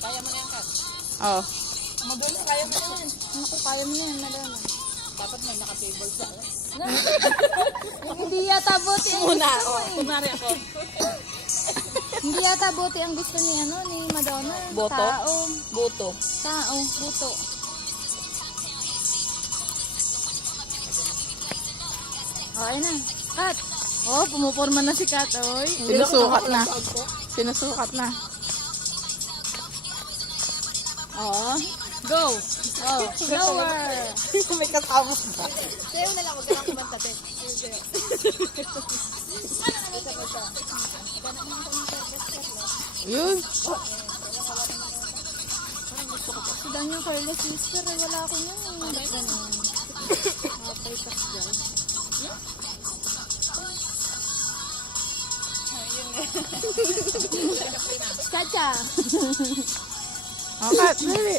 Kaya mo na yan, Kat. Oh. Madonna, kaya mo na yan. Naku, kaya mo na yan, Madonna. Dapat may naka-table siya. Hindi yata buti ang Muna, gusto mo eh. kunwari ako. Hindi yata buti ang gusto ni ni Madonna. Boto? Tao. Buto. Tao. Buto. Okay na. Kat. Oh, pumuporma na si Kat, oy. Sinusukat na. Sinusukat na. Oh. Go. Oh, slower. May kasama ka. Sayo na lang, huwag ka lang kumanta, te. Yun. Si Daniel Carlos sister, eh, wala ako nun. Ba't ganun? Kapay tak dyan. Kacha. Oh, Kat, dali.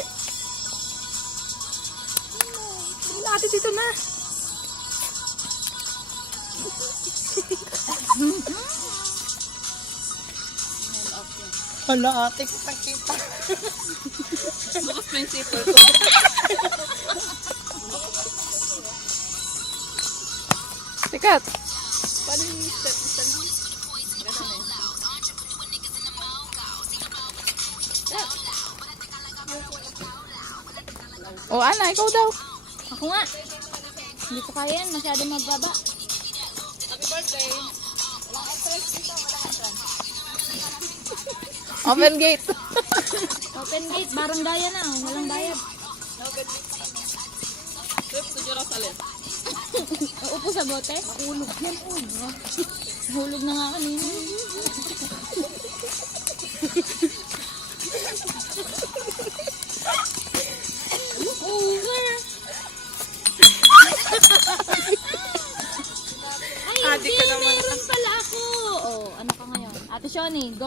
Ate, dito na. Hala, ate, kita-kita. Bukas principal ko. Sikat. Paano yung step? Ganun eh. Oh, Ana, ikaw daw. Ako nga. Hindi ko kaya yan. Masyado mababa. Happy birthday. Walang entrance dito, walang entrance. Open gate. Open gate. Barangay na. Walang bayad. No, good. Trip to Jerusalem. Uupo sa bote. Hulog yan. Hulog na nga kanina. Ay, hindi. Meron pala ako. Oh, ano ka ngayon? Ate Shoni, go.